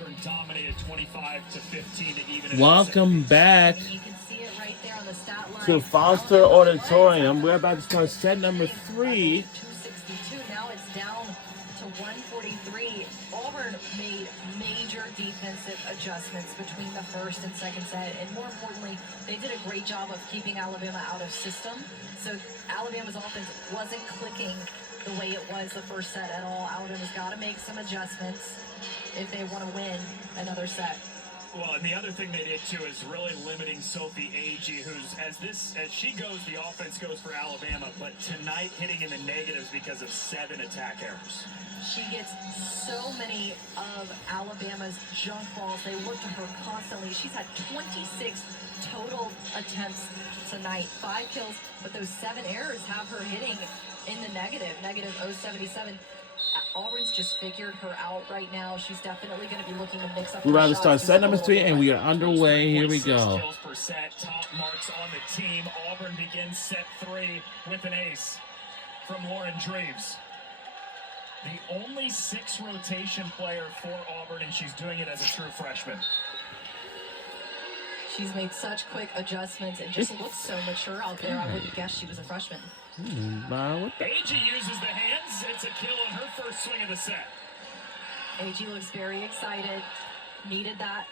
Auburn dominated 25-15 to even. Welcome back And you can see it right there on the stat line. to Foster Auditorium. We're about to start set number 3. 262. Now it's down to 143. Auburn made major defensive adjustments between the first and second set, and more importantly, they did a great job of keeping Alabama out of system. So Alabama's offense wasn't clicking the way it was the first set at all. Alabama's got to make some adjustments if they want to win another set. Well, and the other thing they did too is really limiting Sophie Agee, who's as she goes, the offense goes for Alabama, but tonight hitting in the negatives because of 7 attack errors. She gets so many of Alabama's junk balls. They look to her constantly. She's had 26 total attempts tonight, 5 kills, but those 7 errors have her hitting in the negative .077. Auburn's just figured her out right now. She's definitely going to be looking to mix up. We're about to start set number 3, and we are underway. Here we go. Kills per set, top marks on the team. Auburn begins set 3 with an ace from Lauren Dreves. The only 6 rotation player for Auburn, and she's doing it as a true freshman. She's made such quick adjustments and just looks so mature out there. I wouldn't guess she was a freshman. Agee uses the hands. It's a kill on her first swing of the set. Agee looks very excited. Needed that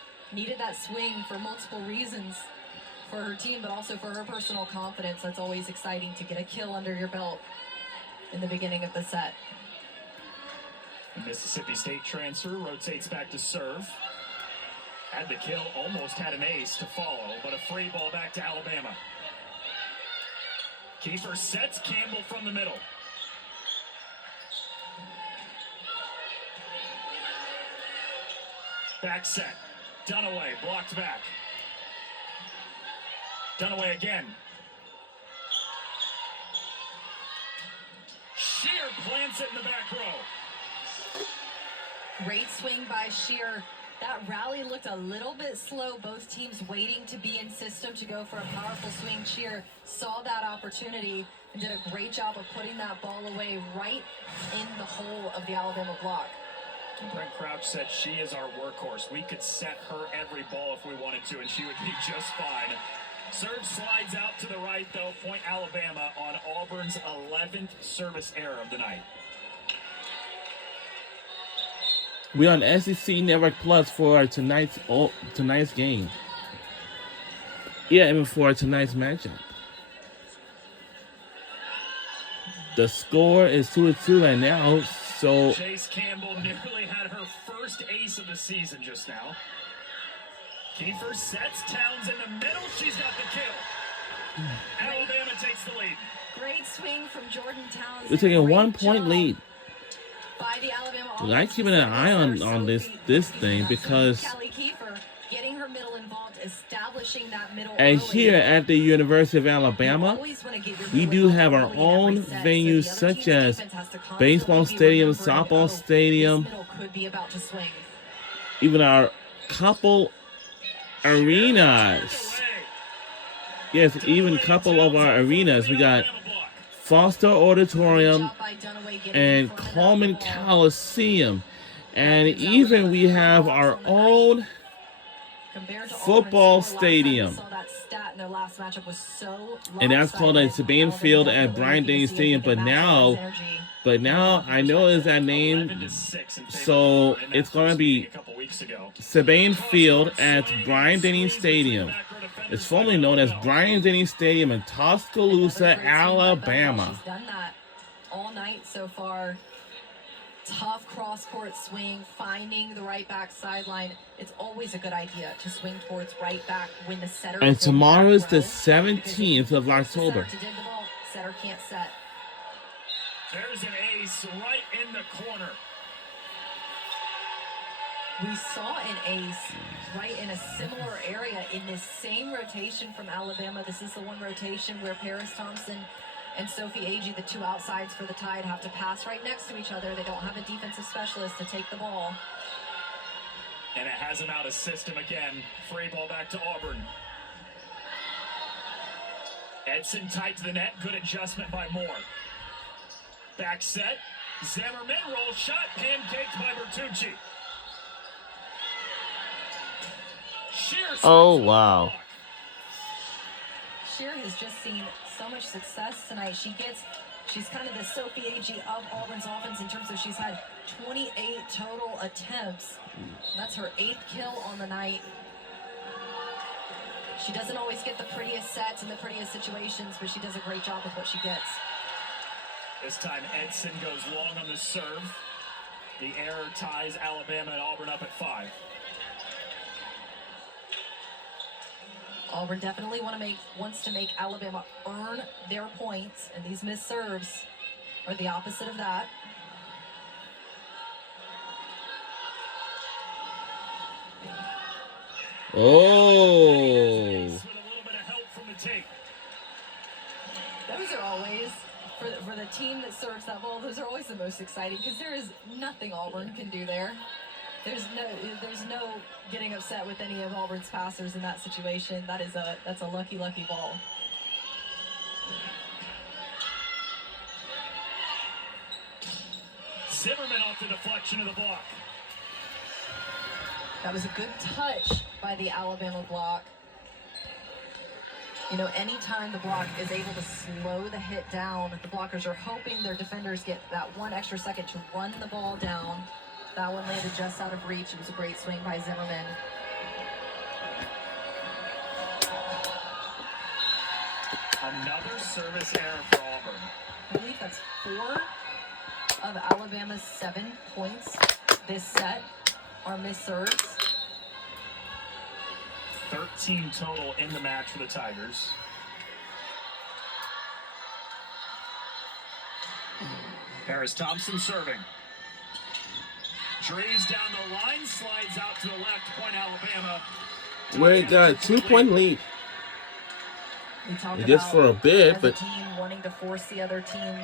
swing for multiple reasons for her team, but also for her personal confidence. That's always exciting to get a kill under your belt in the beginning of the set. The Mississippi State transfer rotates back to serve. Had the kill, almost had an ace to follow, but a free ball back to Alabama. Kiefer sets Campbell from the middle. Back set. Dunaway blocked back. Dunaway again. Shear plants it in the back row. Great swing by Shear. That rally looked a little bit slow. Both teams waiting to be in system to go for a powerful swing. Shear saw that opportunity and did a great job of putting that ball away right in the hole of the Alabama block. Brent Crouch said she is our workhorse. We could set her every ball if we wanted to, and she would be just fine. Serve slides out to the right, though. Point Alabama on Auburn's 11th service error of the night. We're on SEC Network Plus for tonight's game. Yeah, even for tonight's matchup. The score is 2-2 right now. So Chase Campbell nearly had her first ace of the season just now. Kiefer sets Towns in the middle. She's got the kill. Alabama takes the lead. Great swing from Jordan Towns. we're taking a 1-point lead. By the Alabama I'm keeping an eye on this thing because Kelly Kiefer getting her middle involved, establishing that middle. and here at the University of Alabama, we do have our own venues such as baseball stadium, softball stadium, even our couple arenas. Yes, even a couple of our arenas. We got Foster Auditorium and Coleman Coliseum. And even we have our own football stadium. And that's called a Sabine Field at Bryant-Denny Stadium. But now I know is that name. So it's going to be Sabine Field at Bryant-Denny Stadium. It's formerly known as Bryant-Denny Stadium in Tuscaloosa, Alabama. She's done that all night so far. Tough cross-court swing, finding the right back sideline. It's always a good idea to swing towards right back when the setter. And tomorrow is the 17th of October. Setter can't set. There's an ace right in the corner. We saw an ace right in a similar area in this same rotation from Alabama. This is the one rotation where Paris Thompson and Sophie Agee, the two outsides for the Tide, have to pass right next to each other. They don't have a defensive specialist to take the ball. And it has him out of system again. Free ball back to Auburn. Edson tight to the net. Good adjustment by Moore. Back set. Zimmerman roll shot. Pancaked by Bertucci. Oh, wow. Shear has just seen so much success tonight. She's kind of the Sophie Agee of Auburn's offense in terms of she's had 28 total attempts. That's her 8th kill on the night. She doesn't always get the prettiest sets and the prettiest situations, but she does a great job with what she gets. This time Edson goes long on the serve. The error ties Alabama and Auburn up at 5. Auburn definitely wants to make Alabama earn their points, and these missed serves are the opposite of that. Oh. With a little bit of help from the tape. Those are always, for the team that serves that ball, those are always the most exciting because there is nothing Auburn can do there. There's no getting upset with any of Auburn's passers in that situation. That's a lucky ball. Zimmerman off the deflection of the block. That was a good touch by the Alabama block. You know, anytime the block is able to slow the hit down, the blockers are hoping their defenders get that one extra second to run the ball down. That one landed just out of reach. It was a great swing by Zimmerman. Another service error for Auburn. I believe that's 4 of Alabama's 7 points this set are missed serves. 13 total in the match for the Tigers. Paris Thompson serving. Dreves down the line, slides out to the left, point Alabama. We got a 2-point lead. Just for a bit, but as a team wanting to force the other team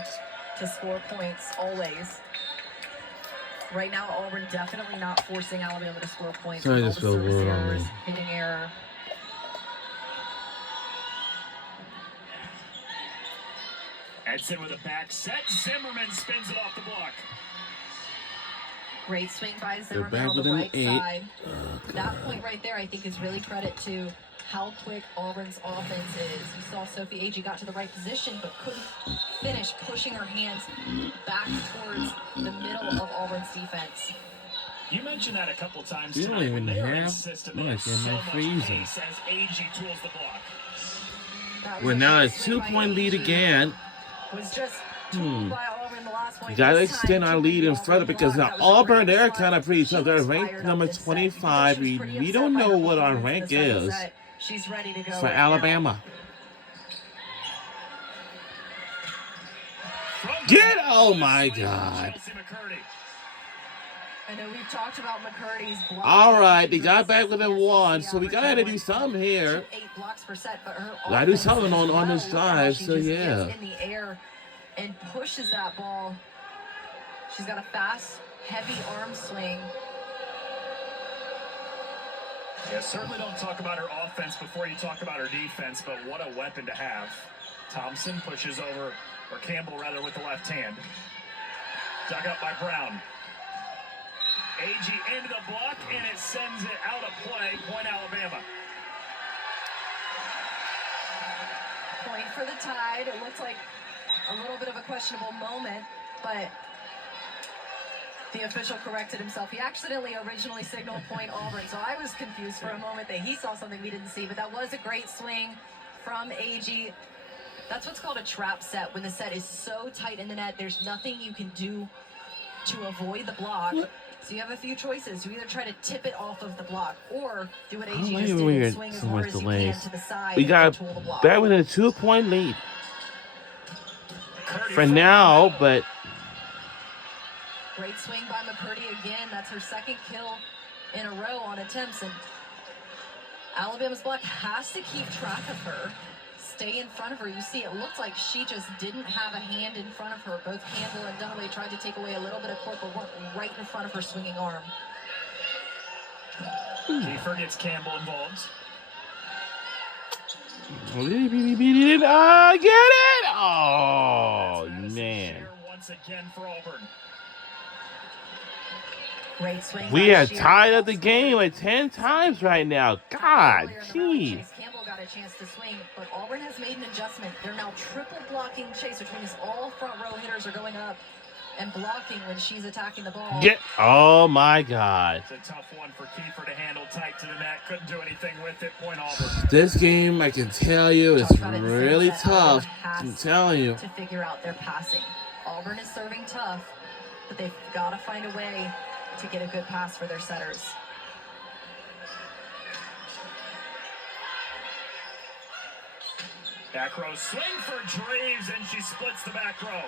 to score points always. Right now, Auburn definitely not forcing Alabama to score points. Sorry, All just the feel service weird on errors, me. hitting error. Edson with a back set. Zimmerman spins it off the block. Great swing by Zimmerman back on the with an right 8. side. That point right there, I think, is really credit to how quick Auburn's offense is. You saw Sophie Agee got to the right position, but couldn't finish pushing her hands back towards the middle of Auburn's defense. You mentioned that a couple times You tonight. don't even They are have insistent much on in so my much freezer. pace as Agee tools the block. That was We're a now great at swing by 2-point lead Agee. again. Was just tooled by Auburn the last point. You gotta This time, extend our lead in front of because now That was a Auburn, great they're slide. kind of pretty She tough. They're was ranked fired number up this set. 25. She was We pretty don't upset by know her what our performance rank in the second is set. She's ready to go for right now. Alabama. From Get! the- Oh my God. Chelsea McCurdy. I know we've talked about McCurdy's block. All right, they got back within 1, so we gotta do something here. 8 blocks per set, but her Gotta do offense something as on this well. Look at how drive, she so just yeah. gets in the air and pushes that ball. She's got a fast, heavy arm swing. Yeah, certainly don't talk about her offense before you talk about her defense, but what a weapon to have. Thompson pushes over, or Campbell rather, with the left hand. Dug up by Brown. Agee into the block, and it sends it out of play. Point Alabama. Point for the Tide. It looks like a little bit of a questionable moment, but the official corrected himself. He accidentally originally signaled point Auburn, so I was confused for a moment that he saw something we didn't see, but that was a great swing from Agee. That's what's called a trap set. When the set is so tight in the net, there's nothing you can do to avoid the block. So you have a few choices. You either try to tip it off of the block or do what Agee just did and swing as hard as you can to the side We and got tool the block. back with a 2-point lead for now, but Great swing by McCurdy again. That's her second kill in a row on attempts. And Alabama's block has to keep track of her, stay in front of her. You see, it looks like she just didn't have a hand in front of her. Both Campbell and Dunaway tried to take away a little bit of court, but weren't right in front of her swinging arm. Kiefer gets Campbell involved. get it! Oh, man. Once again for Auburn. Great swing. We by are Shear. tied up the game like 10 times right now. God, Earlier in the rally, jeez. Chase Campbell got a chance to swing, but Auburn has made an adjustment. They're now triple blocking Chase, which means all front row hitters are going up and blocking when she's attacking the ball. Oh my God. It's a tough one for Kiefer to handle tight to the net. Couldn't do anything with it. Point Auburn. This game, I can tell you, is really tough. I'm telling you. To figure out their passing. Auburn is serving tough, but they've got to find a way to get a good pass for their setters. Back row swing for Dreves, and she splits the back row.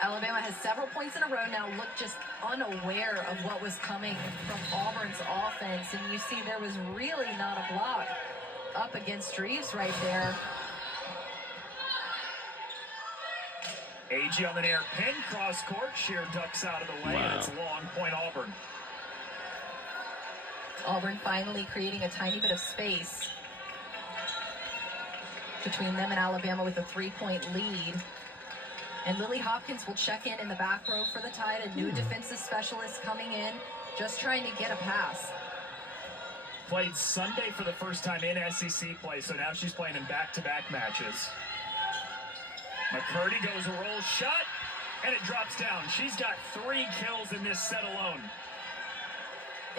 Alabama has several points in a row now, looked just unaware of what was coming from Auburn's offense. And you see there was really not a block up against Dreves right there. AG on the near pin, cross court. Shear ducks out of the way, and it's long. Point Auburn. Auburn finally creating a tiny bit of space between them and Alabama with a 3-point lead. And Lily Hopkins will check in the back row for the Tide, a new defensive specialist coming in, just trying to get a pass. Played Sunday for the first time in SEC play, so now she's playing in back-to-back matches. McCurdy goes a roll shot, and it drops down. She's got 3 kills in this set alone.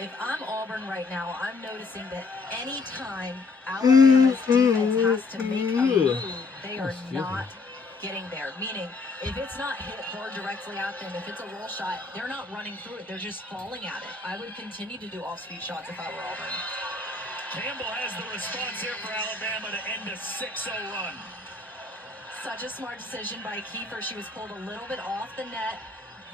If I'm Auburn right now, I'm noticing that anytime Alabama's defense has to make a move, they are not getting there. Meaning, if it's not hit hard directly at them, if it's a roll shot, they're not running through it. They're just falling at it. I would continue to do off-speed shots if I were Auburn. Campbell has the response here for Alabama to end a 6-0 run. Such a smart decision by Kiefer. She was pulled a little bit off the net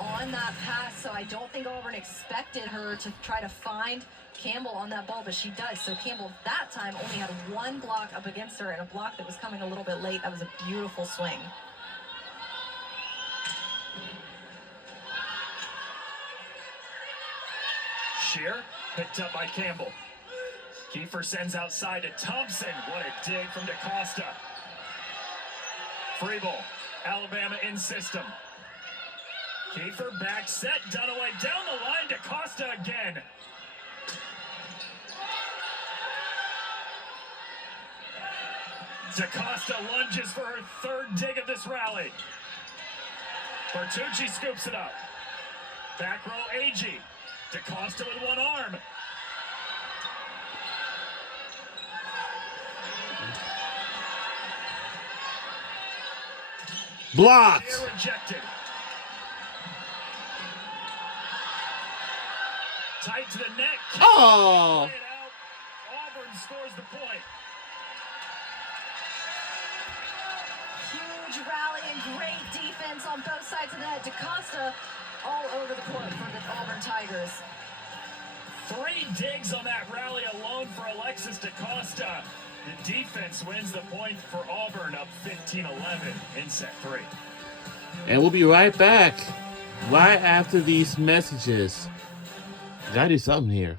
on that pass, so I don't think Auburn expected her to try to find Campbell on that ball, but she does. So Campbell that time only had 1 block up against her, and a block that was coming a little bit late. That was a beautiful swing. Shear picked up by Campbell. Kiefer sends outside to Thompson. What a dig from DaCosta. Free ball. Alabama in system. Kiefer back set. Dunaway down the line. DaCosta again. DaCosta lunges for her 3rd dig of this rally. Bertucci scoops it up. Back row AG. DaCosta with 1 arm. Blocked. Rejected. Tight to the net. Oh. Auburn scores the point. Huge rally and great defense on both sides of the net. DaCosta all over the court for the Auburn Tigers. 3 digs on that rally alone for Alexis DaCosta. The defense wins the point for Auburn, up 15-11 in set 3. And we'll be right back right after these messages. Gotta do something here.